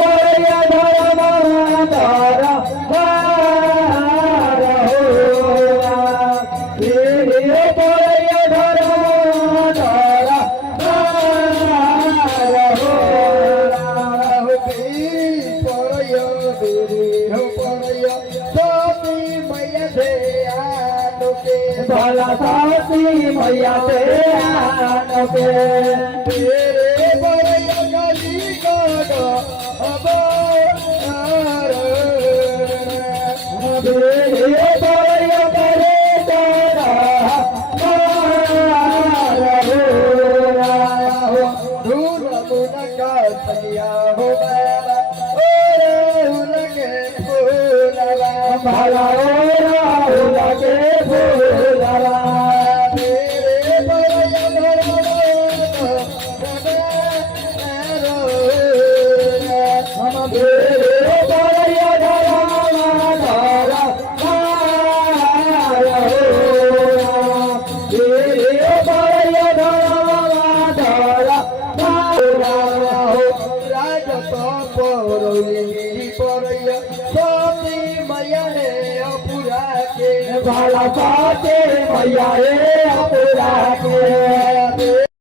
परया धर्म धर भार होला रे परया धर्म धर भार होला परया देरी हो परया सती मैया से आलोके भला साथी मैया से आनके तेरे परया गली गागा अब रे परया करे तारा भार होला धूल मुनका सैया हो बेला ओरे उनके फूलवा भला राहुल के फूलवा तेरे परया धर्म हम तेरे परया धर्म धर भार होला तेरे परया धर्म धर भार राज परोली परया सती मैया ने अपुरा के भला साथे मैया रे अपरा के